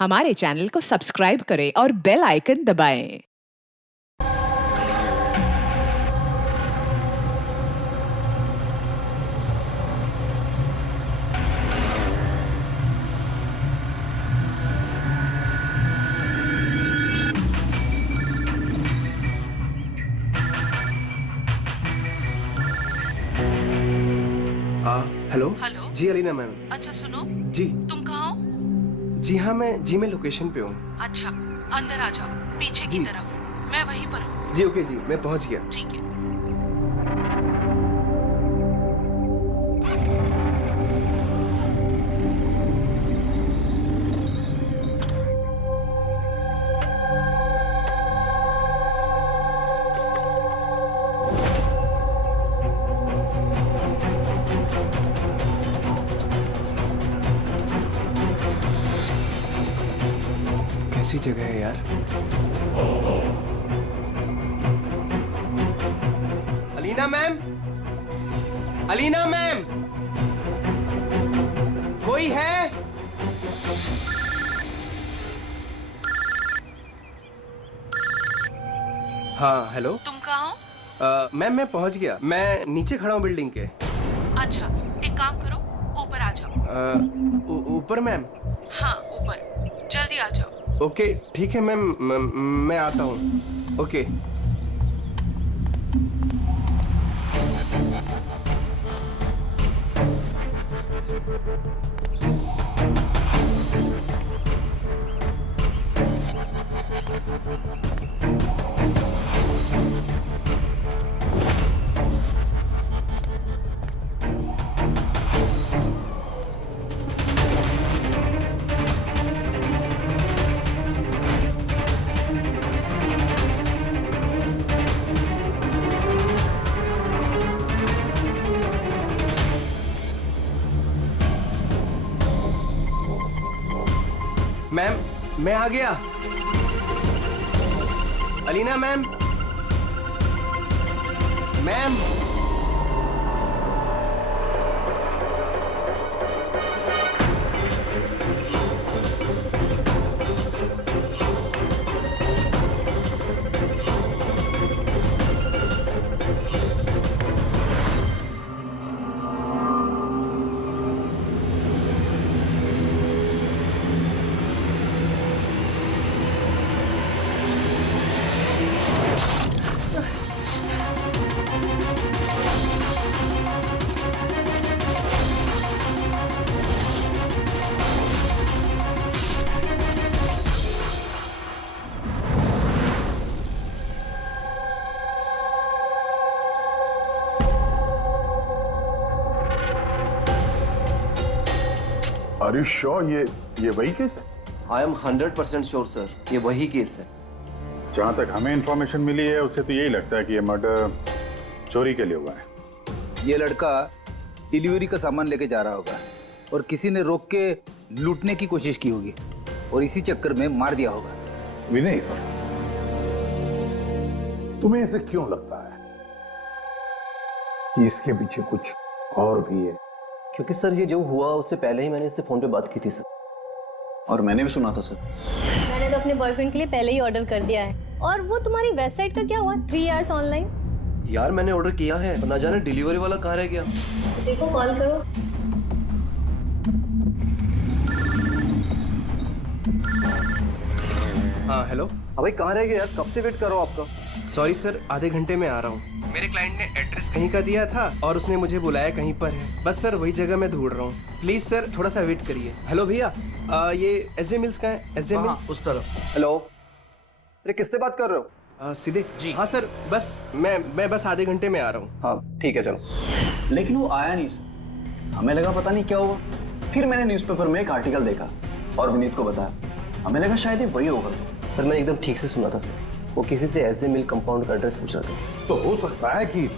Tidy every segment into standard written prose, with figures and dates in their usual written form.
हमारे चैनल को सब्सक्राइब करें और बेल आइकन दबाएं। हेलो। हेलो। जी अलीना मैम। अच्छा सुनो, जी तुम कहाँ हो? जी हाँ, मैं लोकेशन पे हूँ। अच्छा, अंदर आ जाओ, पीछे की जी। तरफ। मैं वहीं पर हूँ। जी ओके जी, मैं पहुँच गया। ठीक है। कैसी जगह है यार। अलीना मैम, अलीना मैम, कोई है? हाँ हेलो। तुम कहाँ हो? मैम मैं पहुँच गया, मैं नीचे खड़ा हूँ बिल्डिंग के। अच्छा, एक काम करो, ऊपर आ जाओ। ऊपर मैम? हाँ ऊपर, जल्दी आ जाओ। ओके ठीक है मैम, मैं आता हूँ। ओके। मैम मैं आ गया। Alina ma'am, ma'am. Are you sure ये वही केस है? आई एम 100% श्योर सर, ये वही केस है। जहां तक हमें इंफॉर्मेशन मिली है उससे तो यही लगता है कि ये मर्डर चोरी के लिए हुआ है। ये लड़का डिलीवरी का सामान लेके जा रहा होगा और किसी ने रोक के लूटने की कोशिश की होगी और इसी चक्कर में मार दिया होगा। विनय, तुम्हें ऐसे क्यों लगता है कि इसके पीछे कुछ और भी है? क्योंकि सर ये जो हुआ उससे पहले ही मैंने इससे फोन पे बात की थी सर। और मैंने भी सुना था सर। मैंने तो अपने बॉयफ्रेंड के लिए पहले ही ऑर्डर कर दिया है। और वो तुम्हारी वेबसाइट का क्या हुआ? 3 आवर्स ऑनलाइन। यार मैंने ऑर्डर किया है, ना जाने डिलीवरी वाला कहाँ रह गया। देखो, कॉल करो। हाँ हेलो। भाई कहाँ रह गया यार, कब से वेट कर रहा हूँ आपका। सॉरी सर, आधे घंटे में आ रहा हूँ। मेरे क्लाइंट ने एड्रेस कहीं का दिया था और उसने मुझे बुलाया कहीं पर है। बस सर वही जगह मैं ढूंढ रहा हूँ। प्लीज सर थोड़ा सा वेट करिए। हेलो भैया, ये एसजे मिल्स का है? एसजे मिल्स उस तरफ। हेलो, अरे किससे बात कर रहे हो? सीधे जी। हाँ सर, बस मैं बस आधे घंटे में आ रहा हूँ। हाँ ठीक है चलो। लेकिन वो आया नहीं सर, हमें लगा पता नहीं क्या हुआ। फिर मैंने न्यूज़पेपर में एक आर्टिकल देखा और विनीत को बताया। हमें लगा शायद ये वही होगा। सर मैंने एकदम ठीक से सुना था सर, वो किसी से एसजे मिल कंपाउंड का एड्रेस पूछ रहा था। तो हो सकता है कि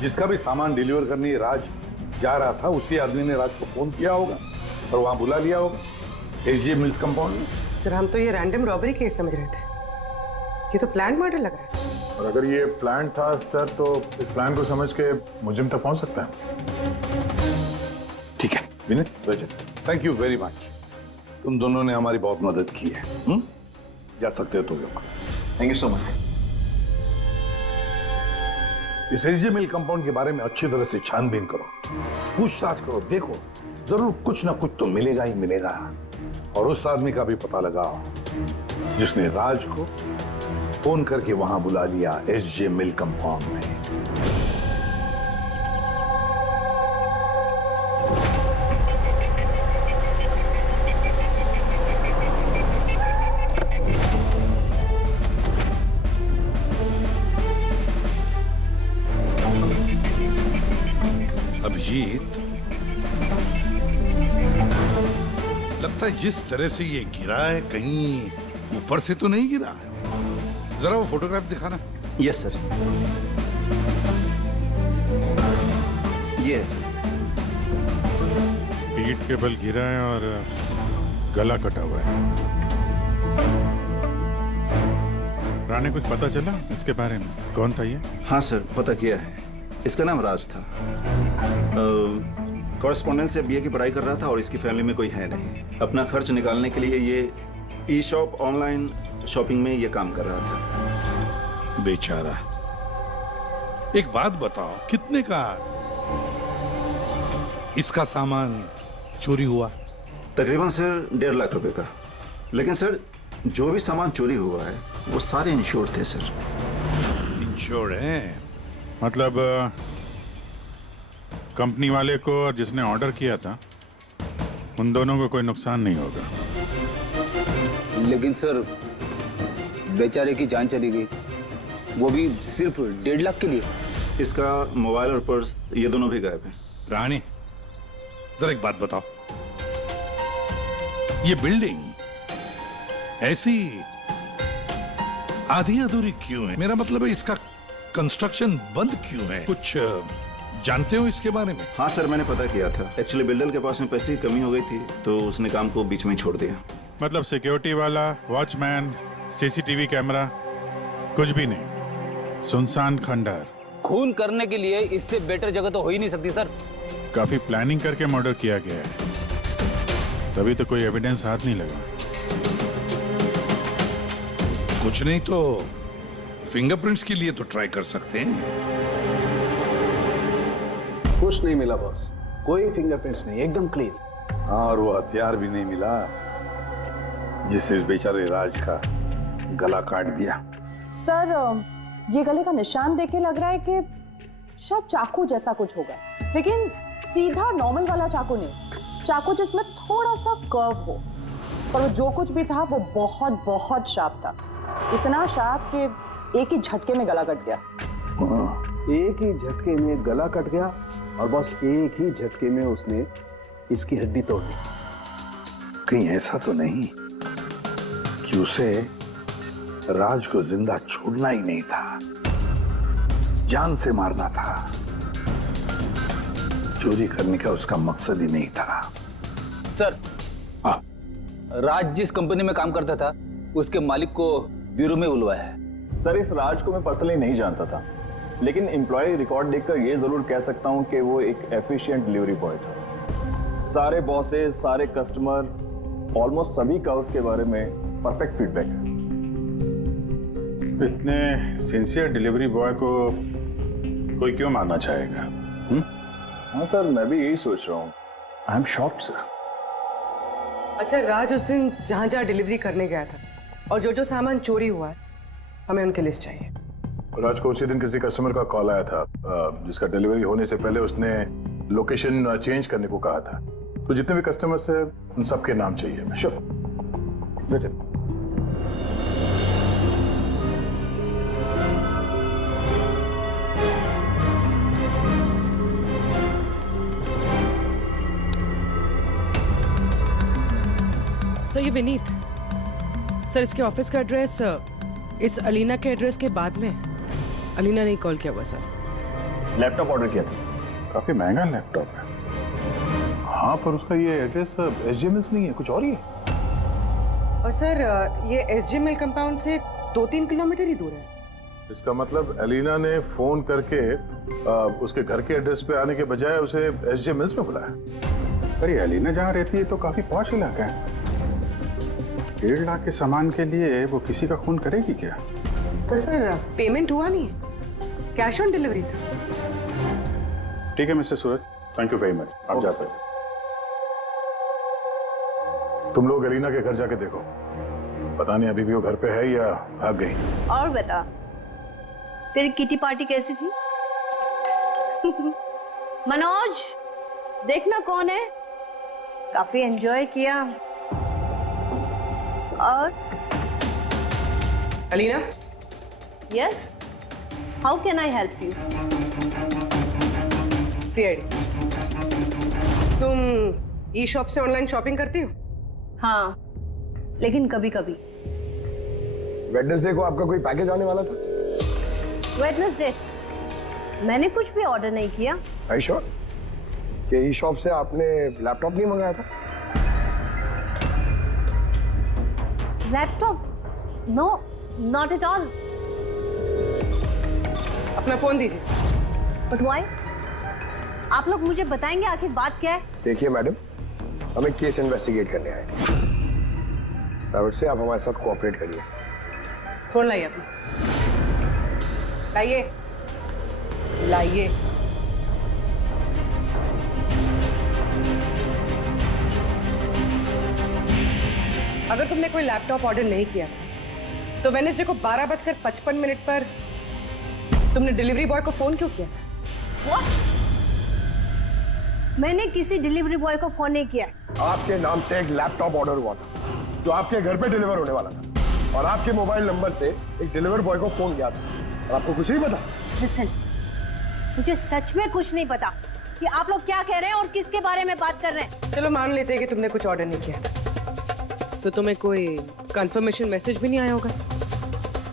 जिसका भी सामान डिलीवर करने राज जा रहा था उसी आदमी ने राज को फोन किया होगा और वहां बुला लिया होगा एसजे मिल्स कंपाउंड में। सर हम तो ये रैंडम रॉबरी केस समझ रहे थे, ये तो प्लान मर्डर लग रहा है। और अगर ये प्लान था सर तो इस प्लान को समझ के मुजिम तक पहुंच सकता है। ठीक है विनीत, रजत, थैंक यू वेरी मच। तुम दोनों ने हमारी बहुत मदद की है। जा सकते हो तुम लोग। Thank you so much. इस एसजे मिल कंपाउंड के बारे में अच्छी तरह से छानबीन करो, पूछताछ करो, देखो जरूर कुछ ना कुछ तो मिलेगा ही मिलेगा। और उस आदमी का भी पता लगाओ जिसने राज को फोन करके वहां बुला लिया एसजे मिल कंपाउंड में। अभिजीत, लगता है जिस तरह से ये गिरा है कहीं ऊपर से तो नहीं गिरा है। जरा वो फोटोग्राफ दिखाना। Yes sir. ये है सर। पीठ के बल गिरा है और गला कटा हुआ है। राणे, कुछ पता चला इसके बारे में? कौन था ये? हाँ सर, पता किया है। इसका नाम राज था। कॉरेस्पॉन्डेंस से बीए की पढ़ाई कर रहा था और इसकी फैमिली में कोई है नहीं। अपना खर्च निकालने के लिए ये ई शॉप ऑनलाइन शॉपिंग में ये काम कर रहा था। बेचारा। एक बात बताओ, कितने का इसका सामान चोरी हुआ? तकरीबन सर 1.5 लाख रुपए का। लेकिन सर जो भी सामान चोरी हुआ है वो सारे इंश्योर्ड थे सर। इंश्योर्ड है? मतलब कंपनी वाले को और जिसने ऑर्डर किया था उन दोनों को कोई नुकसान नहीं होगा। लेकिन सर बेचारे की जान चली गई, वो भी सिर्फ 1.5 लाख के लिए। इसका मोबाइल और पर्स ये दोनों भी गायब हैं। रानी, जरा एक बात बताओ, ये बिल्डिंग ऐसी आधी अधूरी क्यों है? मेरा मतलब है इसका कंस्ट्रक्शन बंद क्यों है? कुछ जानते हो इसके बारे में? हाँ सर, मैंने पता किया था। एक्चुअली बिल्डर के पास में पैसे की कमी हो गई थी तो उसने काम को बीच में छोड़ दिया। मतलब सिक्योरिटी वाला, वॉचमैन, सीसीटीवी कैमरा, कुछ भी नहीं, सुनसान खंडहर। खून करने के लिए इससे बेटर जगह तो हो ही नहीं सकती सर। काफी प्लानिंग करके मर्डर किया गया है, तभी तो कोई एविडेंस हाथ नहीं लगा। कुछ नहीं तो फिंगरप्रिंट्स के लिए तो ट्राई कर सकते हैं। कुछ नहीं मिला बॉस, कोई फिंगरप्रिंट्स नहीं, एकदम क्लीन। हाँ, और वो हथियार भी नहीं मिला जिससे इस बेचारे राज का गला काट दिया। सर ये गले का निशान देख के लग रहा है कि शायद चाकू जैसा कुछ होगा, लेकिन सीधा नॉर्मल वाला चाकू नहीं, चाकू जिसमें थोड़ा सा कर्व हो। पर वो जो कुछ भी था वो बहुत बहुत शार्प था, इतना शार्प कि एक ही झटके में गला कट गया। एक ही झटके में गला कट गया और बस एक ही झटके में उसने इसकी हड्डी तोड़ दी। कहीं ऐसा तो नहीं कि उसे राज को जिंदा छोड़ना ही नहीं था, जान से मारना था। चोरी करने का उसका मकसद ही नहीं था। सर, राज जिस कंपनी में काम करता था उसके मालिक को ब्यूरो में बुलवाया है। सर, इस राज को मैं पर्सनली नहीं जानता था, लेकिन एम्प्लॉय रिकॉर्ड देखकर ये जरूर कह सकता हूँ कि वो एक एफिशिएंट डिलीवरी बॉय था। सारे बॉसेस, सारे कस्टमर, ऑलमोस्ट सभी का उसके बारे में परफेक्ट फीडबैक है। इतने सिंसियर डिलीवरी बॉय को कोई क्यों मारना चाहेगा? हाँ सर, मैं भी यही सोच रहा हूँ। I am shocked sir. अच्छा, राज उस दिन जहाँ जहाँ डिलीवरी करने गया था और जो जो सामान चोरी हुआ है, हमें उनकी लिस्ट चाहिए। राज को उसी दिन किसी कस्टमर का कॉल आया था जिसका डिलीवरी होने से पहले उसने लोकेशन चेंज करने को कहा था। तो जितने भी कस्टमर्स हैं उन सबके नाम चाहिए हमें। श्योर बेटे। सर ये विनीत सर, इसके ऑफिस का एड्रेस इस अलीना के एड्रेस के बाद में। अलीना ने कॉल किया हुआ सर। लैपटॉप ऑर्डर किया था। काफी महंगा लैपटॉप है। हाँ, पर उसका ये एड्रेस एसजे मिल्स नहीं है, कुछ और ही है। और सर ये एसजे मिल कंपाउंड से 2-3 किलोमीटर ही दूर है। इसका मतलब एलिना ने फोन करके उसके घर के एड्रेस पे आने के बजाय उसे एसजे मिल्स में बुलाया। पर ये एलिना जहाँ रहती है तो काफी पॉश इलाका है। 1.5 लाख के सामान के लिए वो किसी का खून करेगी क्या? पर सर पेमेंट हुआ नहीं, कैश ऑन डिलीवरी था। ठीक है mister Suraj, thank you very much, आप जा सकते। तुम लोग अलीना के घर जाके देखो, पता नहीं अभी भी वो घर पे है या भाग गई। और बता, तेरी किटी पार्टी कैसी थी? मनोज, देखना कौन है, काफी एंजॉय किया। और Alina? Yes, how can I help you? CID, तुम ई शॉप से ऑनलाइन शॉपिंग करती हो? हाँ, लेकिन कभी कभी। वेडनेसडे को आपका कोई पैकेज आने वाला था? वेडनेसडे? मैंने कुछ भी ऑर्डर नहीं किया। Are you sure? कि ई शॉप से आपने लैपटॉप नहीं मंगाया था? Laptop? No, not at all. अपना फोन दीजिए। But why? आप लोग मुझे बताएंगे आखिर बात क्या है? देखिए मैडम, हमें केस इन्वेस्टिगेट करने आए थे, से आप हमारे साथ कोऑपरेट करिए। फोन लाइए अपना, लाइए लाइए। अगर तुमने कोई लैपटॉप ऑर्डर नहीं किया था तो वेडनेसडे को 12:55 पर तुमने डिलीवरी बॉय को फोन क्यों किया था? What? मैंने किसी डिलीवरी बॉय को फोन नहीं किया। आपके नाम से एक लैपटॉप ऑर्डर हुआ था जो आपके घर पे डिलीवर होने वाला था, और आपके मोबाइल नंबर से एक डिलीवर बॉय को फोन किया था, और आपको कुछ नहीं पता? Listen, मुझे सच में कुछ नहीं पता कि आप लोग क्या कह रहे हैं और किसके बारे में बात कर रहे हैं। चलो मान लेते हैं कि तुमने कुछ ऑर्डर नहीं किया था, तो तुम्हें कोई कंफर्मेशन मैसेज भी नहीं आया होगा।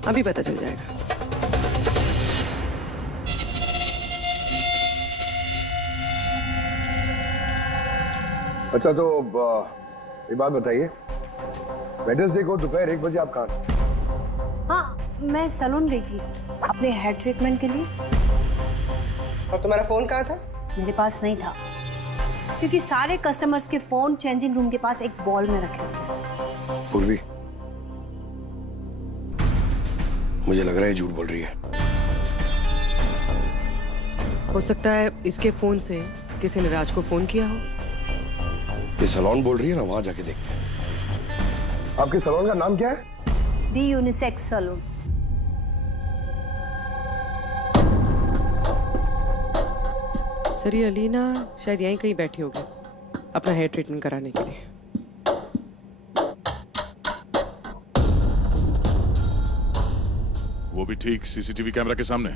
अभी पता चल जाएगा। अच्छा, तो ये बात बताइए, वेडनेसडे को दोपहर 1 बजे आप कहाँ थे? हाँ, मैं सैलून गई थी अपने हेयर ट्रीटमेंट के लिए। और तुम्हारा फोन कहाँ था? मेरे पास नहीं था, क्योंकि सारे कस्टमर्स के फोन चेंजिंग रूम के पास एक बॉल में रखे थे। पूर्वी, मुझे लग रहा है झूठ बोल रही है। हो सकता है इसके फोन से किसी ने राज को फोन किया हो। ये सैलून बोल रही है ना, वहां जाके देखते हैं। आपके सैलून का नाम क्या है? दी यूनिसेक्स सैलून। सर, ये अलीना शायद यहीं कहीं बैठी होगी अपना हेयर ट्रीटमेंट कराने के लिए। वो भी ठीक सीसीटीवी कैमरा के सामने।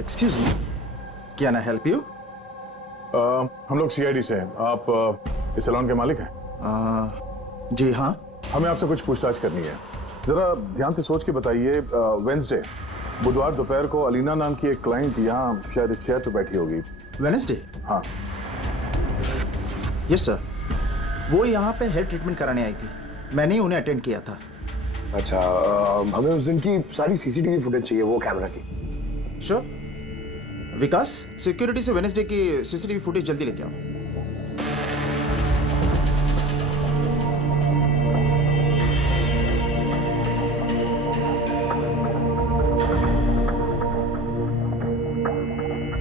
Excuse me, can I help you? हम लोग सीआईडी से हैं। आप इस सैलून के मालिक हैं? जी हाँ। हमें आपसे कुछ पूछताछ करनी है, जरा ध्यान से सोच के बताइए। वेडनेसडे, बुधवार दोपहर को अलीना नाम की एक क्लाइंट यहाँ शायद इस चेयर पे बैठी होगी। वेडनेसडे? हाँ। यस सर, वो यहाँ पे हेयर ट्रीटमेंट कराने आई थी, मैंने ही उन्हें अटेंड किया था। अच्छा, हमें उस दिन की सारी सीसीटीवी फुटेज चाहिए, वो कैमरा की। श्योर। विकास, सिक्योरिटी से वेडनेसडे की सीसीटीवी फुटेज जल्दी लेके आओ।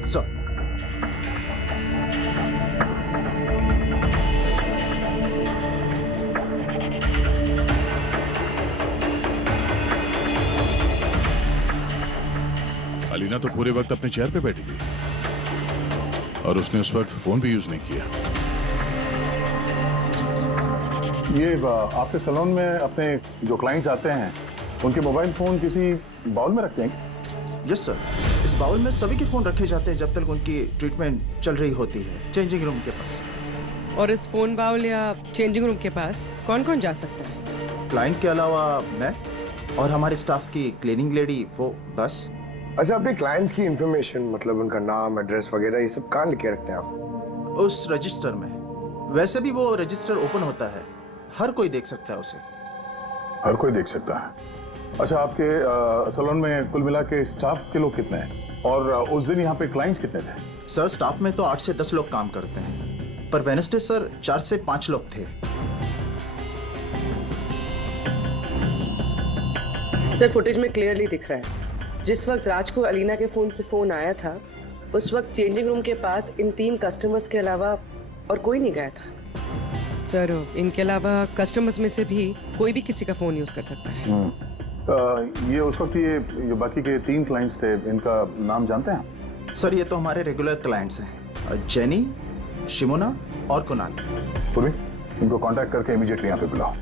सर, अलीना तो पूरे वक्त अपने चेयर पे बैठी थी और उसने उस वक्त फोन भी यूज नहीं किया। ये आपके सैलून में अपने जो क्लाइंट्स आते हैं उनके मोबाइल फोन किसी बाउल में रखते हैं? यस सर, इस बाउल में सभी के फोन रखे जाते हैं जब तक उनकी ट्रीटमेंट चल रही होती है, चेंजिंग रूम के पास। और इस फोन बाउल या चेंजिंग रूम के पास कौन कौन जा सकता है? क्लाइंट के अलावा मैं और हमारे स्टाफ की क्लीनिंग लेडी, वो बस। अच्छा, अपने क्लाइंट्स की इंफॉर्मेशन, मतलब उनका नाम, एड्रेस वगैरह, ये सब कहाँ लिख के रखते हैं आप? उस रजिस्टर में। वैसे भी वो रजिस्टर ओपन होता है, हर कोई देख सकता है उसे। हर कोई देख सकता है? अच्छा, आपके सैलून में कुल मिला के स्टाफ के लोग कितने हैं, और उस दिन यहाँ पे क्लाइंट्स कितने थे? सर, स्टाफ में तो 8 से 10 लोग काम करते हैं, पर वेडनेसडे सर 4 से 5 लोग थे। सर फुटेज में क्लियरली दिख रहा है जिस वक्त राज को अलीना के फोन से फोन आया था उस वक्त चेंजिंग रूम के पास इन 3 कस्टमर्स के अलावा और कोई नहीं गया था। सर इनके अलावा कस्टमर्स में से भी कोई भी किसी का फोन यूज कर सकता है। ये उस वक्त ये बाकी के 3 क्लाइंट्स थे, इनका नाम जानते हैं? सर ये तो हमारे रेगुलर क्लाइंट्स हैं, जेनी, शिमोना और कुणाल। पूरी इनको कांटेक्ट करके इमीडिएटली यहाँ पे बुलाओ।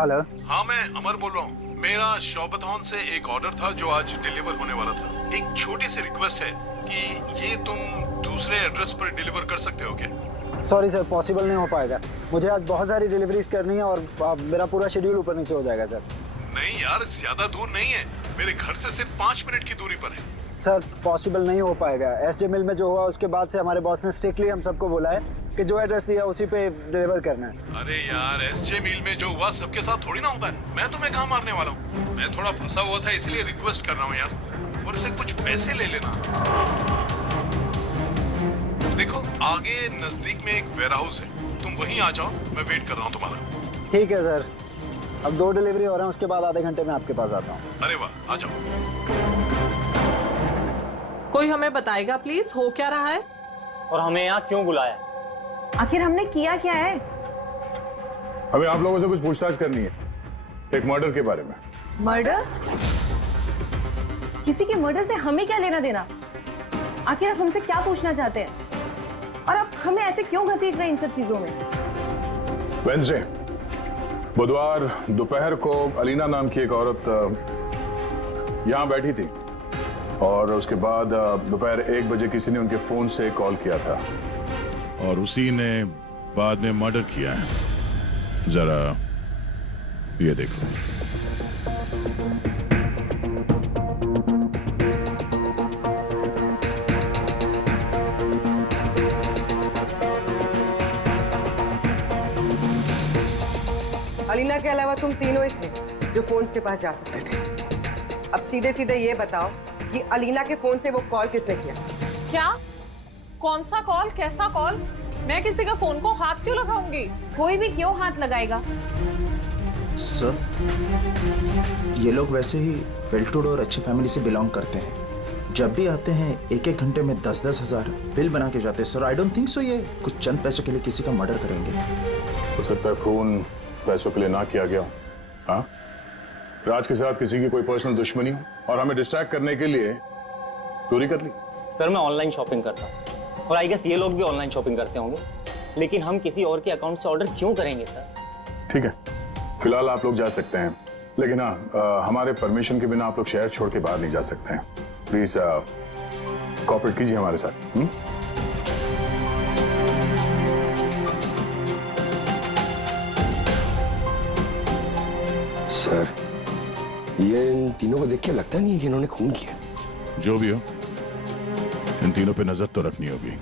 हेलो। हाँ मैं अमर बोल रहा हूँ। मेरा शॉपथॉन से एक ऑर्डर था जो आज डिलीवर होने वाला था। एक छोटी सी रिक्वेस्ट है कि ये तुम दूसरे एड्रेस पर डिलीवर कर सकते हो क्या? सॉरी सर, पॉसिबल नहीं हो पाएगा। मुझे आज बहुत सारी डिलीवरीज करनी है और मेरा पूरा शेड्यूल ऊपर नीचे हो जाएगा सर। नहीं यार, ज्यादा दूर नहीं है, मेरे घर से सिर्फ 5 मिनट की दूरी पर है। सर पॉसिबल नहीं हो पाएगा। एसजे मिल में जो हुआ उसके बाद से हमारे बॉस ने स्ट्रिक्टली हम सबको बोला है कि जो एड्रेस दिया उसी पे डिलीवर करना है। अरे यार, एसजे मिल में जो हुआ सबके साथ थोड़ी ना होता है। मैं तुम्हें कहाँ मारने वाला हूँ। मैं थोड़ा फंसा हुआ था इसलिए रिक्वेस्ट कर रहा हूँ यार, और से कुछ पैसे ले लेना। देखो आगे नजदीक में एक वेयर हाउस है, तुम वहीं आ जाओ, मैं वेट कर रहा हूँ तुम्हारा। ठीक है सर, अब 2 डिलीवरी हो रहे हैं, उसके बाद आधे घंटे में आपके पास आता हूँ। अरे वाह, आ जाओ। कोई हमें बताएगा प्लीज हो क्या रहा है और हमें यहाँ क्यों बुलाया? आखिर हमने किया क्या है? हमें आप लोगों से कुछ पूछताछ करनी है, एक मर्डर के बारे में। मर्डर? किसी के मर्डर से हमें क्या लेना देना? आखिर आप हमसे क्या पूछना चाहते हैं और आप हमें ऐसे क्यों घसीट रहे हैं इन सब चीजों में? वेडनेसडे बुधवार दोपहर को अलीना नाम की एक औरत यहाँ बैठी थी और उसके बाद दोपहर 1 बजे किसी ने उनके फोन से कॉल किया था और उसी ने बाद में मर्डर किया है। जरा ये देखो। अलीना के अलावा तुम तीनों ही थे जो फोन्स के पास जा सकते थे। अब सीधे सीधे ये बताओ कि अलीना के फोन से वो कॉल किसने किया? क्या? कौन सा कॉल? कैसा कॉल? मैं किसी का फोन को हाथ क्यों लगाऊंगी? कोई भी क्यों हाथ लगाएगा? सर ये लोग वैसे ही वेल टू डू और अच्छी फैमिली से बिलोंग करते हैं। जब भी आते हैं 1-1 घंटे में 10-10 हजार बिल बना के जाते हैं। Sir I don't think so ये कुछ चंद पैसों के लिए किसी का मर्डर करेंगे। हो सकता है खून पैसों के लिए ना किया गया हो। हाँ, राज के साथ किसी की कोई पर्सनल दुश्मनी हो और हमें डिस्ट्रैक्ट करने के लिए चोरी कर ली। सर मैं ऑनलाइन शॉपिंग करता हूँ और आई गेस ये लोग भी ऑनलाइन शॉपिंग करते होंगे, लेकिन हम किसी और के अकाउंट से ऑर्डर क्यों करेंगे सर? ठीक है, फिलहाल आप लोग जा सकते हैं, लेकिन हाँ हमारे परमिशन के बिना आप लोग शहर छोड़ के बाहर नहीं जा सकते हैं। प्लीज कोऑपरेट कीजिए हमारे साथ। सर ये इन तीनों को देख के लगता नहीं है कि इन्होंने खून किया। जो भी हो, इन तीनों पे नजर तो रखनी होगी।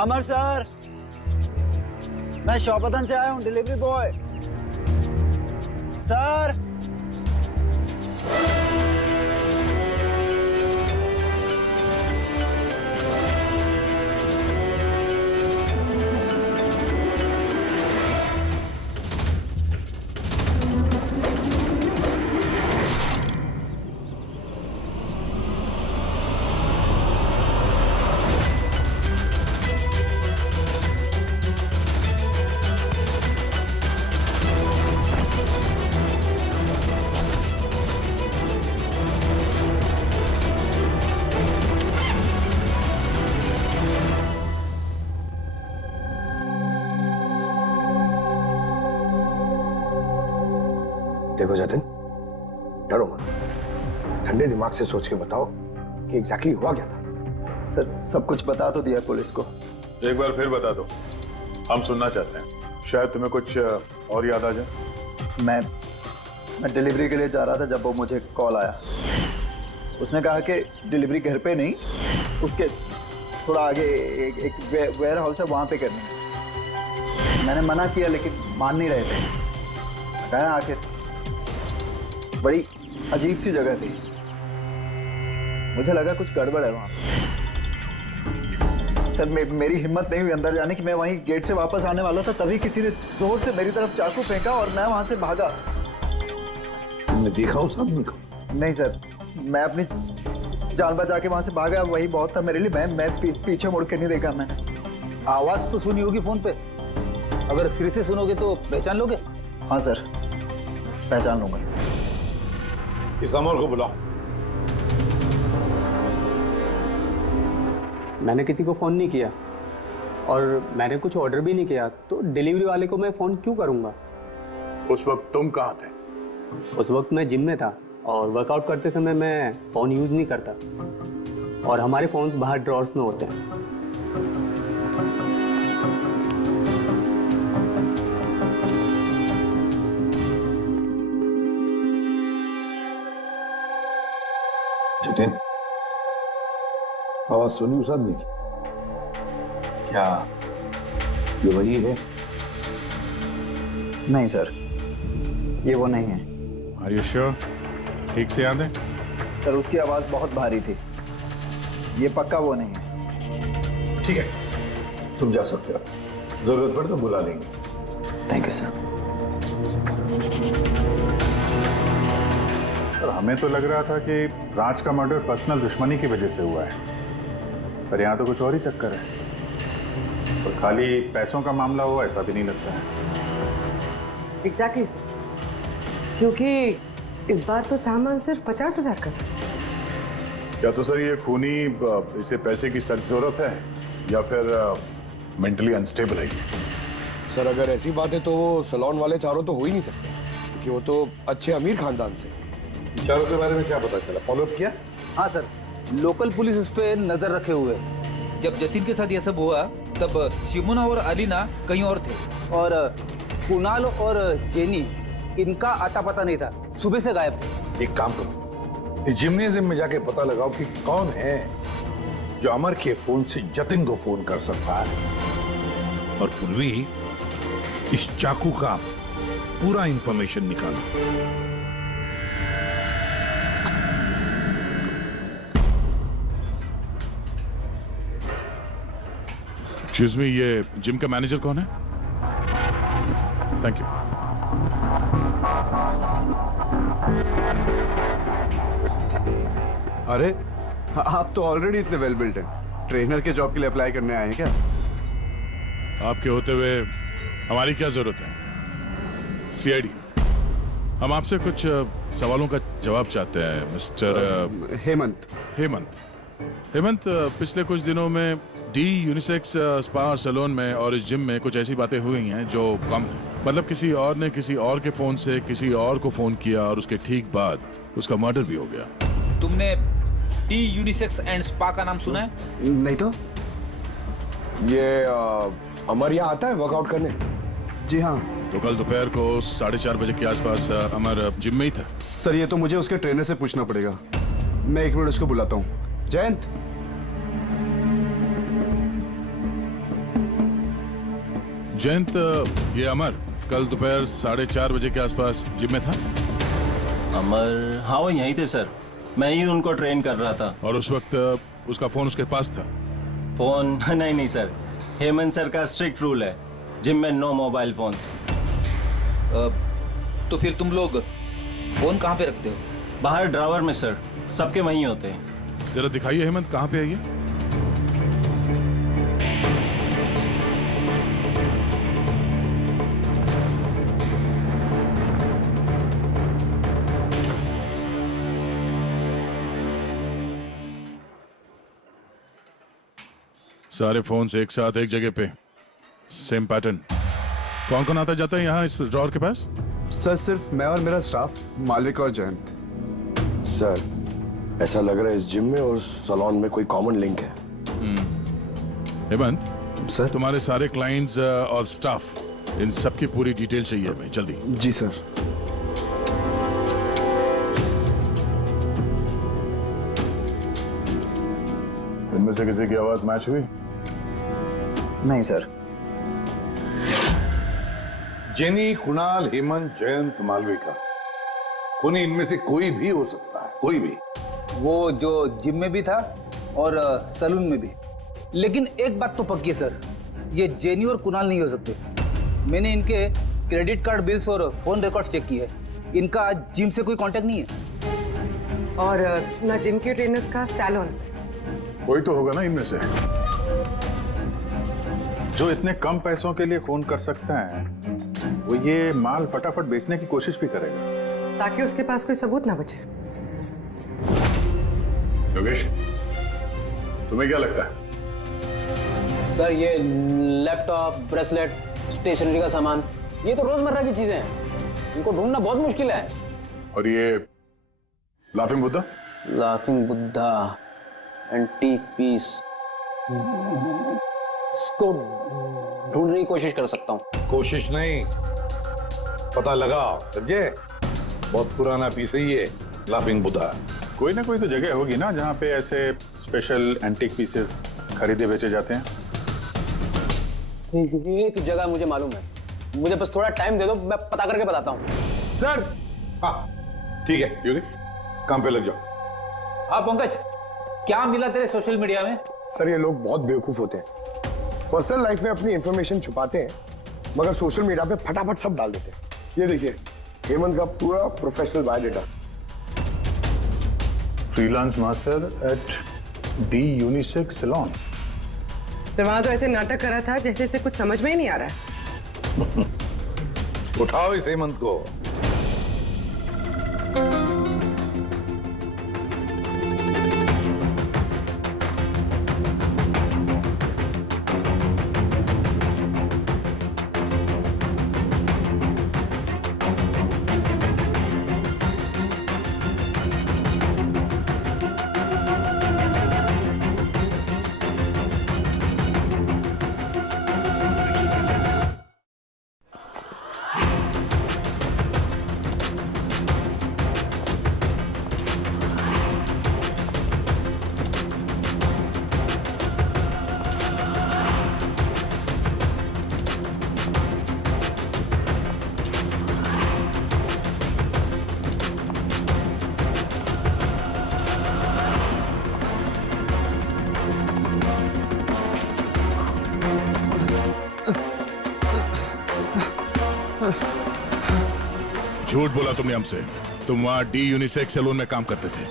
अमर सर, मैं शॉपतन से आया हूँ, डिलीवरी बॉय। सर देखो जतिन, डरो मत, ठंडे दिमाग से सोच के बताओ कि एग्जैक्टली हुआ क्या था। सर सब कुछ बता तो दिया पुलिस को। एक बार फिर बता दो, हम सुनना चाहते हैं। शायद तुम्हें कुछ और याद आ जाए। मैं डिलीवरी के लिए जा रहा था जब वो मुझे कॉल आया। उसने कहा कि डिलीवरी घर पे नहीं, उसके थोड़ा आगे एक वेयर हाउस है, वहाँ पे करनी है। मैंने मना किया लेकिन मान नहीं रहे थे। कहा आखिर बड़ी अजीब सी जगह थी, मुझे लगा कुछ गड़बड़ है वहाँ। सर मेरी हिम्मत नहीं हुई अंदर जाने की। मैं वहीं गेट से वापस आने वाला था, तभी किसी ने जोर से मेरी तरफ चाकू फेंका और मैं वहां से भागा। तुमने देखा उस आदमी को? नहीं सर, मैं अपनी जान बचा के वहां से भागा, वही बहुत था मेरे लिए। मैं पीछे मुड़ के नहीं देखा मैंने। आवाज तो सुनी होगी फोन पे, अगर फिर से सुनोगे तो पहचान लोगे? हाँ सर, पहचान लूंगा। इस अमर को बुलाओ। मैंने किसी को फ़ोन नहीं किया और मैंने कुछ ऑर्डर भी नहीं किया, तो डिलीवरी वाले को मैं फ़ोन क्यों करूँगा? उस वक्त तुम कहाँ थे? उस वक्त मैं जिम में था और वर्कआउट करते समय मैं फ़ोन यूज़ नहीं करता और हमारे फ़ोन्स बाहर ड्रॉर्स में होते हैं। जतिन, आवाज सुनी उस आदमी की? क्या ये वही है? नहीं सर, ये वो नहीं है। Are you sure? ठीक से याद है? सर उसकी आवाज बहुत भारी थी, ये पक्का वो नहीं है। ठीक है, तुम जा सकते हो, जरूरत पड़े तो बुला लेंगे। Thank you sir. हमें तो लग रहा था कि राज का मर्डर पर्सनल दुश्मनी की वजह से हुआ है, पर यहाँ तो कुछ और ही चक्कर है। और खाली पैसों का मामला हुआ ऐसा भी नहीं लगता है। एग्जैक्टली सर, क्योंकि इस बार तो सामान सिर्फ 50,000 का था। क्या तो सर ये खूनी इसे पैसे की सख्त जरूरत है या फिर मेंटली अनस्टेबल है? सर अगर ऐसी बात है तो वो सैलून वाले चारों तो हो ही नहीं सकते, क्योंकि वो तो अच्छे अमीर खानदान से। चारों के बारे में क्या पता चला? फॉलोअप किया? हाँ सर, लोकल पुलिस उस पर नजर रखे हुए। जब जतिन के साथ ये सब हुआ तब शिमुना और अलीना कहीं और थे और कुणाल और जेनी, इनका आता पता नहीं था, सुबह से गायब थे। एक काम करो, इस जिम्नेजियम में जाके पता लगाओ कि कौन है जो अमर के फोन से जतिन को फोन कर सकता है। और पूर्वी इस चाकू का पूरा इंफॉर्मेशन निकालो। एक्सक्यूज मी, ये जिम का मैनेजर कौन है? Thank you. अरे आप तो ऑलरेडी इतने वेल बिल्ट हैं, ट्रेनर के जॉब के लिए अप्लाई करने आए हैं क्या? आपके होते हुए हमारी क्या जरूरत है? सीआईडी, हम आपसे कुछ सवालों का जवाब चाहते हैं मिस्टर हेमंत, पिछले कुछ दिनों में डी यूनिसेक्स स्पा और सैलून में और इस जिम में कुछ ऐसी बातें हुई हैं जो कम है। मतलब किसी और ने किसी और के फोन से किसी और को फोन किया और उसके ठीक बाद उसका मर्डर भी हो गया। तुमने डी यूनिसेक्स एंड स्पा का नाम सुना है? नहीं तो। ये अमर यहाँ आता है वर्कआउट करने? जी हाँ। तो कल दोपहर को 4:30 बजे के आसपास अमर जिम में ही था। सर ये तो मुझे उसके ट्रेनर से पूछना पड़ेगा, मैं 1 मिनट उसको बुलाता हूँ। जयंत, जयंत, ये अमर कल दोपहर 4:30 बजे के आसपास जिम में था। अमर, हाँ वो यहीं थे सर, मैं ही उनको ट्रेन कर रहा था। और उस वक्त उसका फोन उसके पास था? फोन नहीं सर, हेमंत सर का स्ट्रिक्ट रूल है, जिम में नो मोबाइल फोन। तो फिर तुम लोग फोन कहाँ पे रखते हो? बाहर ड्रावर में सर, सबके वहीं होते हैं। जरा दिखाइए हेमंत, कहाँ पे है ये? सारे फोन्स एक साथ एक जगह पे, सेम पैटर्न। कौन कौन आता जाता है यहाँ इस ड्रॉअर के पास? सर सिर्फ मैं और मेरा स्टाफ, मालिक और जयंत। सर ऐसा लग रहा है इस जिम में और सैलून में कोई कॉमन लिंक है। हेमंत सर, तुम्हारे सारे क्लाइंट्स और स्टाफ, इन सब की पूरी डिटेल चाहिए हमें, जल्दी। जी सर। इनमें से किसी की आवाज मैच हुई? नहीं सर। जेनी, कुणाल, हेमंत, जयंत, मालविका, कोई इनमें से कोई भी हो सकता है, कोई भी। वो जो जिम में भी था और सलून में भी। लेकिन एक बात तो पक्की है सर, ये जेनी और कुणाल नहीं हो सकते। मैंने इनके क्रेडिट कार्ड बिल्स और फोन रिकॉर्ड्स चेक किए, इनका जिम से कोई कांटेक्ट नहीं है। और ना जिम के ट्रेनर्स का, सैलून से। कोई तो होगा ना इनमें से जो इतने कम पैसों के लिए फोन कर सकते हैं। वो ये माल फटाफट बेचने की कोशिश भी करेगा ताकि उसके पास कोई सबूत ना बचे। योगेश, तुम्हें क्या लगता है? सर ये लैपटॉप, ब्रेसलेट, स्टेशनरी का सामान, ये तो रोजमर्रा की चीजें हैं, इनको ढूंढना बहुत मुश्किल है। और ये laughing Buddha? Laughing Buddha, antique piece, इसको ढूंढने की कोशिश कर सकता हूँ। कोशिश नहीं, पता लगा, समझे? बहुत पुराना पीस है ये लाफिंग बुद्धा। कोई ना कोई तो जगह होगी ना जहाँ पे ऐसे स्पेशल एंटीक पीसेस खरीदे बेचे जाते हैं। एक जगह मुझे मालूम है, मुझे बस थोड़ा टाइम दे दो, मैं पता करके बताता हूँ। सर हाँ ठीक है, योगी काम पे लग जाओ। हाँ पंकज, क्या मिला तेरे सोशल मीडिया में? सर ये लोग बहुत बेवकूफ होते हैं, पर्सनल लाइफ में अपनी इंफॉर्मेशन छुपाते हैं मगर सोशल मीडिया पे फटाफट सब डाल देते हैं। ये देखिए हेमंत का पूरा professional biodata. Freelance master at the unisex salon. Sir वहां तो ऐसे नाटक करा था जैसे इसे कुछ समझ में ही नहीं आ रहा है। उठाओ इस हेमंत को। झूठ बोला तुमने हमसे। तुम वहां डी यूनिसेक्स सैलून में काम करते थे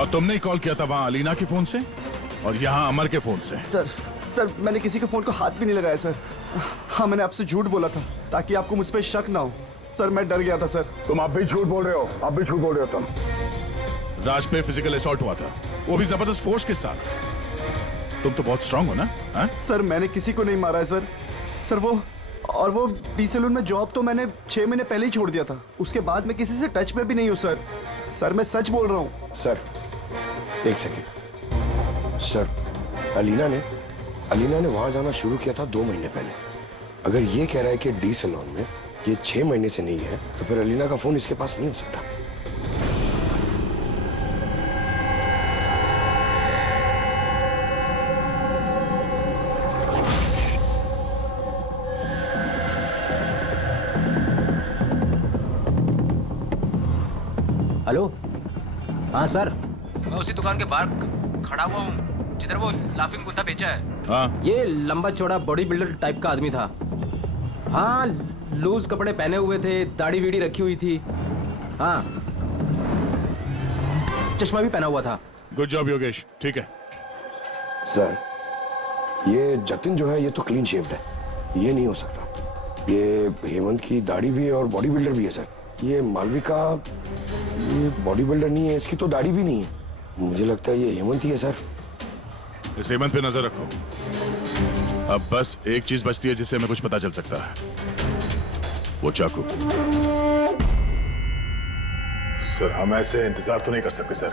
और तुमने ही कॉल किया था वहां अलीना के फोन से और यहाँ अमर के फोन से। सर मैंने किसी के फोन को हाथ भी नहीं लगाया सर। हाँ मैंने आपसे झूठ बोला था ताकि आपको मुझ पर शक ना हो। सर मैं डर गया था सर। तुम आप भी झूठ बोल रहे हो, आप भी झूठ बोल रहे हो। तुम राज पे फिजिकल असॉल्ट हुआ था, वो भी जबरदस्त फोर्स के साथ। तुम तो बहुत स्ट्रांग हो ना? हा? सर मैंने किसी को नहीं मारा है सर। सर वो डी सैलून में जॉब तो मैंने 6 महीने पहले ही छोड़ दिया था। उसके बाद मैं किसी से टच में भी नहीं हूँ सर। सर मैं सच बोल रहा हूँ। सर एक सेकेंड। सर अलीना ने वहां जाना शुरू किया था 2 महीने पहले। अगर ये कह रहा है कि डी सैलून में ये 6 महीने से नहीं है तो फिर अलीना का फोन इसके पास नहीं हो सकता। हेलो, हाँ सर, मैं उसी दुकान के बाहर खड़ा हुआ हूँ जिधर वो लाफिंग बुद्धा बेचा है। हाँ, ये लंबा चौड़ा बॉडी बिल्डर टाइप का आदमी था। हाँ, लूज कपड़े पहने हुए थे, दाढ़ी वीड़ी रखी हुई थी। हाँ, चश्मा भी पहना हुआ था। गुड जॉब योगेश, ठीक है। सर, ये जतिन जो है ये तो क्लीन शेव्ड है, ये नहीं हो सकता। ये हेमंत की दाढ़ी भी है और बॉडी बिल्डर भी है सर। ये मालविका, ये बॉडी बिल्डर नहीं है, इसकी तो दाढ़ी भी नहीं है। मुझे लगता है ये हेमंत ही है सर। इस हेमंत पे नजर रखो। अब बस एक चीज बचती है जिससे हमें कुछ पता चल सकता है, वो चाकू। सर, हम ऐसे इंतजार तो नहीं कर सकते सर।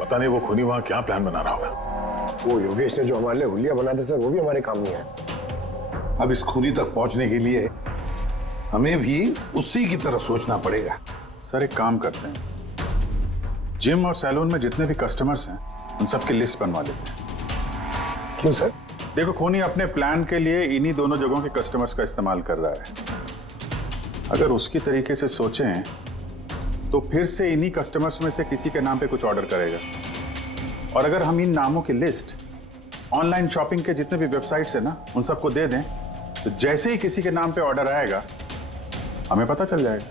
पता नहीं वो खूनी वहां क्या प्लान बना रहा होगा। वो योगेश ने जो हमारे लिए हुलिया बनाया था सर, वो भी हमारे काम नहीं आया। अब इस खूनी तक पहुंचने के लिए हमें भी उसी की तरह सोचना पड़ेगा। सर, एक काम करते हैं, जिम और सैलून में जितने भी कस्टमर्स हैं उन सबकी लिस्ट बनवा लेते हैं। क्यों सर? देखो, खूनी अपने प्लान के लिए इन्हीं दोनों जगहों के कस्टमर्स का इस्तेमाल कर रहा है। अगर उसकी तरीके से सोचें तो फिर से इन्हीं कस्टमर्स में से किसी के नाम पे कुछ ऑर्डर करेगा, और अगर हम इन नामों की लिस्ट ऑनलाइन शॉपिंग के जितने भी वेबसाइट्स है ना उन सबको दे दें, तो जैसे ही किसी के नाम पे ऑर्डर आएगा हमें पता चल जाएगा।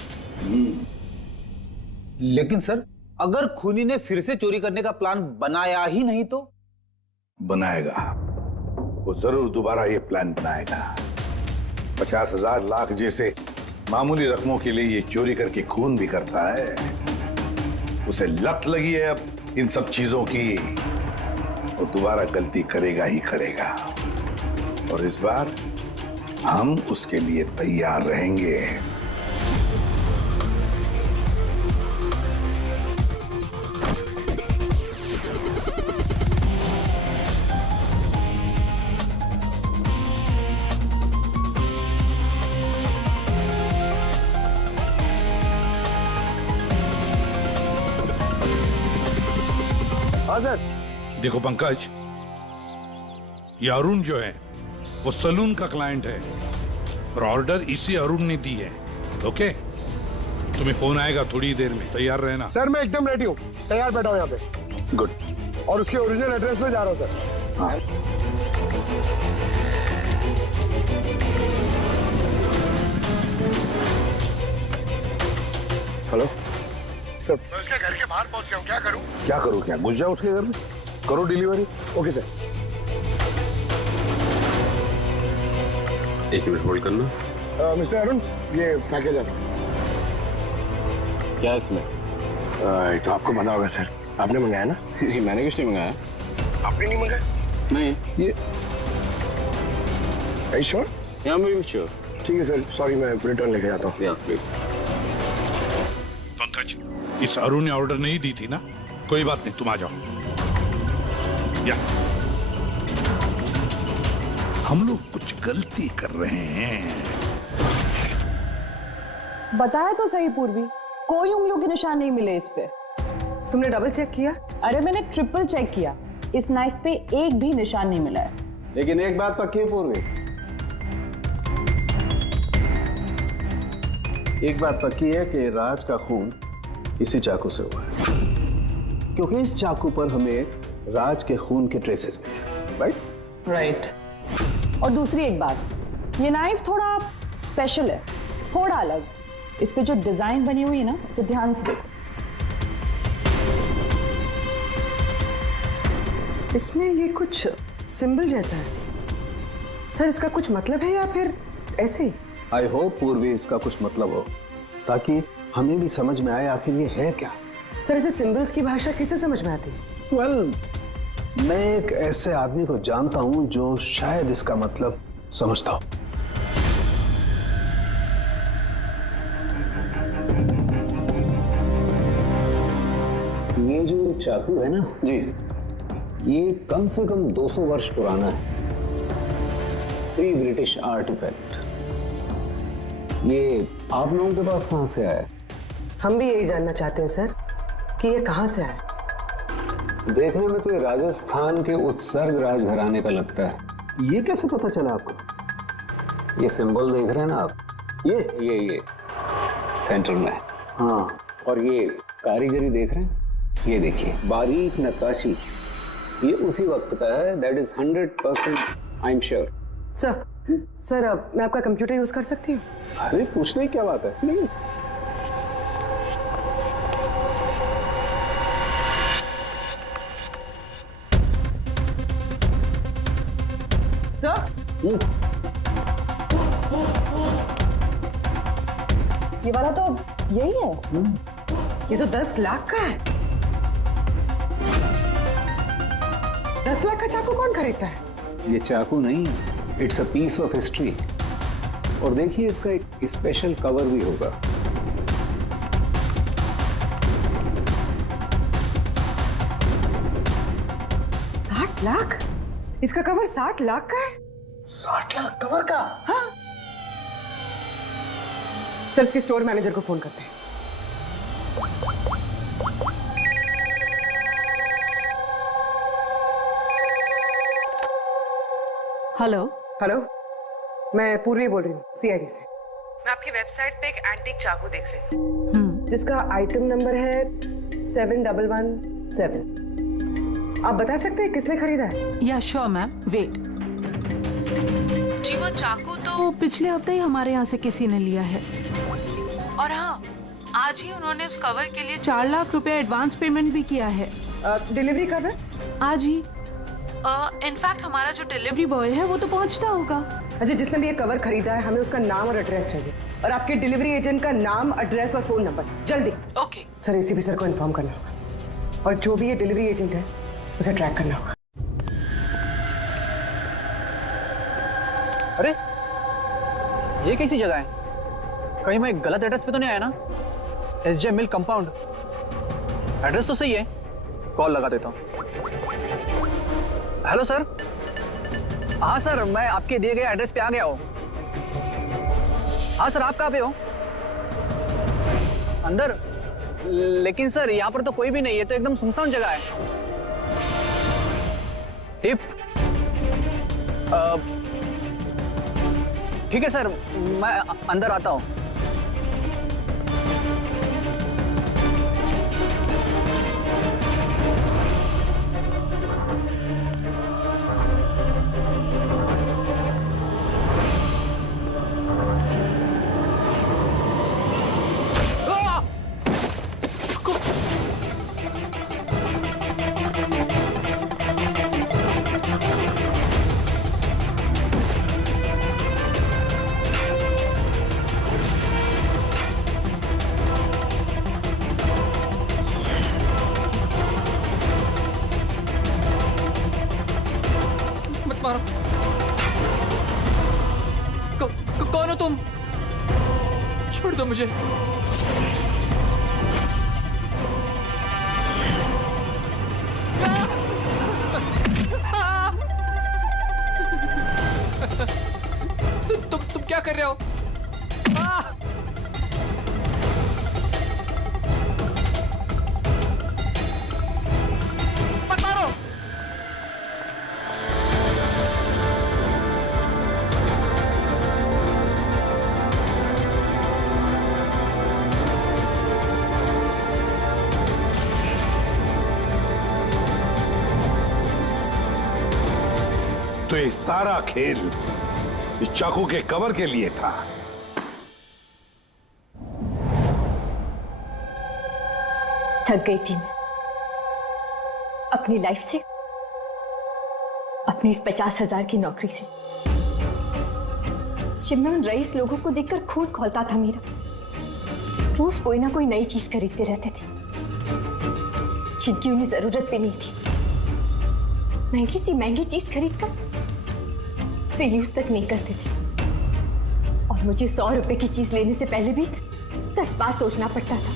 लेकिन सर, अगर खूनी ने फिर से चोरी करने का प्लान बनाया ही नहीं तो? बनाएगा, वो जरूर दोबारा ये प्लान बनाएगा। 50,000 लाख जैसे मामूली रकमों के लिए ये चोरी करके खून भी करता है। उसे लत लगी है अब इन सब चीजों की, वो दोबारा गलती करेगा ही करेगा। और इस बार हम उसके लिए तैयार रहेंगे। हाँ सर। देखो पंकज, ये अरुण जो है वो सलून का क्लाइंट है और ऑर्डर इसी अरुण ने दी है। ओके, तुम्हें फोन आएगा थोड़ी देर में, तैयार रहना। सर मैं एकदम रेडी हूँ, तैयार बैठा हूँ यहाँ पे। गुड। और उसके ओरिजिनल एड्रेस पे जा रहा हूँ सर। हाँ। Hello sir. मैं उसके घर के बाहर पहुंच गया हूँ, क्या करूँ? क्या करूँ? क्या घुस जाओ उसके घर में, करो डिलीवरी। Okay sir. एक मिनट होल्ड करना। मिस्टर अरुण, ये पैकेज है। क्या इसमें? ये तो आपको पता होगा सर, आपने मंगाया ना? नहीं, मैंने कुछ नहीं मंगाया। आपने नहीं मंगाया? नहीं। ये श्योर? या मैं भी श्योर। ठीक है सर, सॉरी, मैं रिटर्न लेके जाता हूँ। या प्लीज। पंकज, इस अरुण ने ऑर्डर नहीं दी थी ना? कोई बात नहीं, तुम आ जाओ। या हम लोग कुछ गलती कर रहे हैं। बताया तो सही पूर्वी, कोई उंगलियों के निशान नहीं मिले इस पे। तुमने डबल चेक किया? अरे मैंने ट्रिपल चेक किया, इस नाइफ पे एक भी निशान नहीं मिला है। लेकिन एक बात पक्की है पूर्वी, एक बात पक्की है कि राज का खून इसी चाकू से हुआ है, क्योंकि इस चाकू पर हमें राज के खून के ट्रेसेस मिले। राइट? राइट। और दूसरी एक बात, ये नाइफ थोड़ा स्पेशल है, थोड़ा अलग। इस पे जो डिजाइन बनी हुई है ना, इसे ध्यान से देखो। इसमें ये कुछ सिंबल जैसा है सर, इसका कुछ मतलब है या फिर ऐसे ही? आई होप पूर्वी इसका कुछ मतलब हो, ताकि हमें भी समझ में आए आखिर ये है क्या। सर, ऐसे सिंबल्स की भाषा किसे समझ में आती? वेल, मैं एक ऐसे आदमी को जानता हूं जो शायद इसका मतलब समझता हो। ये जो चाकू है ना जी, ये कम से कम 200 वर्ष पुराना है, प्री ब्रिटिश आर्टिफैक्ट। ये आप लोगों के पास कहां से आया? हम भी यही जानना चाहते हैं सर कि ये कहां से आया। देखने में तो ये राजस्थान के उत्सर्ग राजघराने का लगता है। ये कैसे पता चला आपको? ये सिंबल देख रहे हैं ना आप, ये सेंटर में है। हाँ, और ये कारीगरी देख रहे हैं? ये देखिए, बारीक नक्काशी, ये उसी वक्त का है। That is 100% I am sure. Sir मैं आपका कंप्यूटर यूज कर सकती हूँ? अरे पूछने की क्या बात है। नहीं सर, ये वाला तो यही है। ये तो 10 लाख का है। 10 लाख का चाकू कौन खरीदता है? ये चाकू नहीं, it's a piece of history. और देखिए, इसका एक स्पेशल कवर भी होगा। लाख? इसका कवर 60 लाख का है? 60 लाख कवर का? हाँ। सर, इसके स्टोर मैनेजर को फोन करते हैं। हेलो हेलो, मैं पूर्वी बोल रही हूँ, सीआईडी से। मैं आपकी वेबसाइट पे एक एंटीक चाकू देख रही हूँ जिसका आइटम नंबर है 7117। आप बता सकते हैं किसने खरीदा है? या श्योर मैम, वेट। जी वो चाकू तो पिछले हफ्ते ही हमारे यहाँ से किसी ने लिया है। और हाँ, आज ही उन्होंने उस कवर के लिए 4 लाख रुपए एडवांस पेमेंट भी किया है। डिलीवरी कब है? आज ही। इनफैक्ट हमारा जो डिलीवरी बॉय है वो तो पहुंचता होगा। अच्छा, जिसने भी ये कवर खरीदा है, हमें उसका नाम और एड्रेस चाहिए, और आपके डिलीवरी एजेंट का नाम, एड्रेस और फोन नंबर, जल्दी। ओके सर, एसीपी सर को इन्फॉर्म करना होगा, और जो भी ये डिलीवरी एजेंट है उसे ट्रैक करना होगा। अरे, ये कैसी जगह है? कहीं मैं गलत एड्रेस पे तो नहीं आया ना? एसजे मिल कंपाउंड, एड्रेस तो सही है। कॉल लगा देता हूँ। Hello sir. हाँ सर, मैं आपके दिए गए एड्रेस पे आ गया हूँ। हाँ सर, आप कहाँ पे हो? अंदर? लेकिन सर, यहाँ पर तो कोई भी नहीं है, तो एकदम सुनसान जगह है। टिप? ठीक है सर, मैं अंदर आता हूँ। मारो। कौन हो तुम? छोड़ दो मुझे। तुम क्या कर रहे हो? मत मारो। तो ये सारा खेल इस चाकू के कवर के लिए था। थक गई थी मैं अपनी लाइफ से, अपनी इस 50,000 की नौकरी से। जब मैं उन रईस लोगों को देखकर खून खौलता था मेरा, रोज कोई ना कोई नई चीज खरीदते रहते थे जिनकी उन्हें जरूरत भी नहीं थी। महंगी सी महंगी चीज खरीदकर उसे यूज तक नहीं करते थे, और मुझे 100 रुपए की चीज लेने से पहले भी 10 बार सोचना पड़ता था।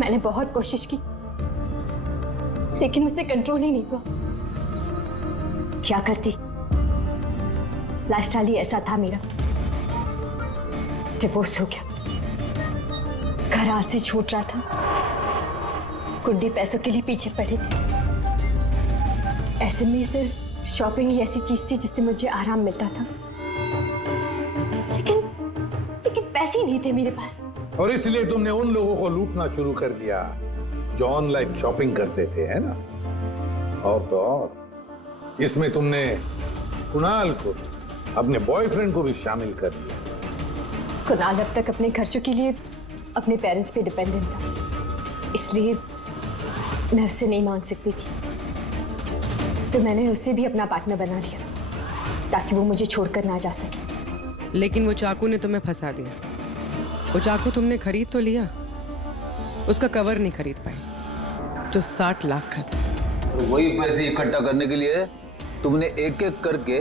मैंने बहुत कोशिश की, लेकिन मुझसे कंट्रोल ही नहीं हुआ। क्या करती? लाइफस्टाइल ही ऐसा था मेरा। डिवोर्स हो गया, घर हाथ से छूट रहा था, गुड्डी पैसों के लिए पीछे पड़े थे। ऐसे में सिर्फ शॉपिंग ही ऐसी चीज थी जिससे मुझे आराम मिलता था, लेकिन पैसे ही नहीं थे मेरे पास। और इसलिए तुमने उन लोगों को लूटना शुरू कर दिया जो ऑनलाइन शॉपिंग करते थे, है ना? और तो और इसमें तुमने कुणाल को, अपने बॉयफ्रेंड को भी शामिल कर दिया। कुणाल अब तक अपने खर्चों के लिए अपने पेरेंट्स पे डिपेंडेंट था, इसलिए मैं उससे नहीं मांग सकती थी, तो मैंने उसे भी अपना पार्टनर बना लिया ताकि वो मुझे छोड़कर ना जा सके। लेकिन वो चाकू ने तुम्हें फंसा दिया। वो चाकू तुमने खरीद तो लिया, उसका कवर नहीं खरीद पाई जो 60 लाख का था। वही पैसे इकट्ठा करने के लिए तुमने एक एक करके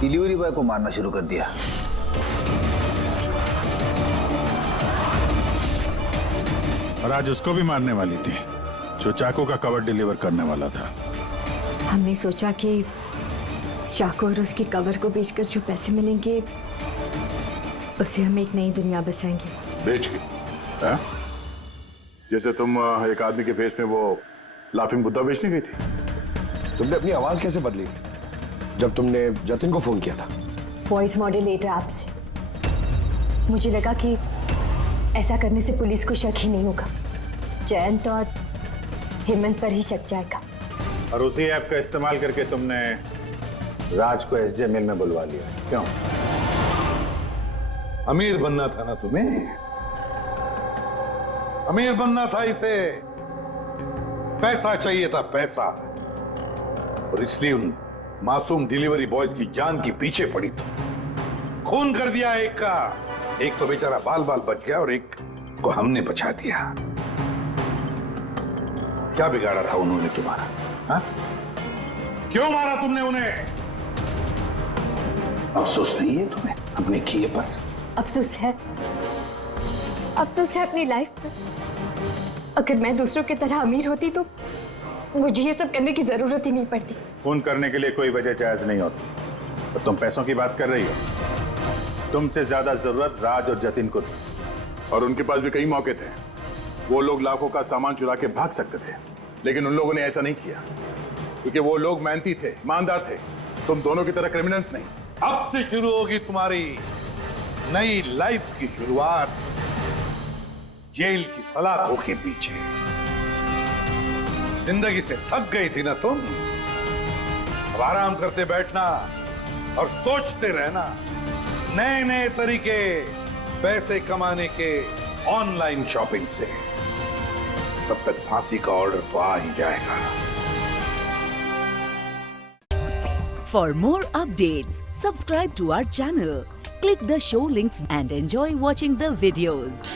डिलीवरी बॉय को मारना शुरू कर दिया। और आज उसको भी मारने वाली थी जो चाकू का कवर डिलीवर करने वाला था। हमने सोचा कि चाकू और उसके कवर को बेचकर जो पैसे मिलेंगे उससे हम एक नई दुनिया बसाएंगे। बेच के? हाँ? जैसे तुम एक आदमी के फेस में वो लाफिंग बुद्धा बेचने गई थी। तुमने अपनी आवाज कैसे बदली जब तुमने जतिन को फोन किया था? वॉइस मॉड्यूलेटर ऐप से। मुझे लगा कि ऐसा करने से पुलिस को शक ही नहीं होगा, जयंत और हेमंत पर ही शक जाएगा। और उसी ऐप का इस्तेमाल करके तुमने राज को एसजे मिल में बुलवा लिया, क्यों? अमीर बनना था ना तुम्हें? अमीर बनना था इसे, पैसा चाहिए था, पैसा। और इसलिए उन मासूम डिलीवरी बॉयज की जान की पीछे पड़ी तुम। खून कर दिया एक का, एक तो बेचारा बाल बाल बच गया और एक को हमने बचा दिया। क्या बिगाड़ा था उन्होंने तुम्हारा? हा? क्यों मारा तुमने उन्हें? अफसोस नहीं है तुम्हें अपने किए पर? अफसोस है, अफसोस है अपनी लाइफ पर। अगर मैं दूसरों की तरह अमीर होती तो मुझे ये सब करने की जरूरत ही नहीं पड़ती। खून करने के लिए कोई वजह जायज नहीं होती। तो तुम पैसों की बात कर रही हो। तुमसे ज्यादा जरूरत राज और जतिन को थी, और उनके पास भी कई मौके थे। वो लोग लाखों का सामान चुरा के भाग सकते थे, लेकिन उन लोगों ने ऐसा नहीं किया क्योंकि वो लोग मेहनती थे, ईमानदार थे। तुम दोनों की तरह क्रिमिनल्स नहीं। अब से शुरू होगी तुम्हारी नई लाइफ की शुरुआत जेल की सलाखों के पीछे। जिंदगी से थक गई थी ना तुम? अब आराम करते बैठना और सोचते रहना नए नए तरीके पैसे कमाने के ऑनलाइन शॉपिंग से। तब तक फांसी का ऑर्डर तो आ ही जाएगा। For more updates, subscribe to our channel, click the show links and enjoy watching the videos.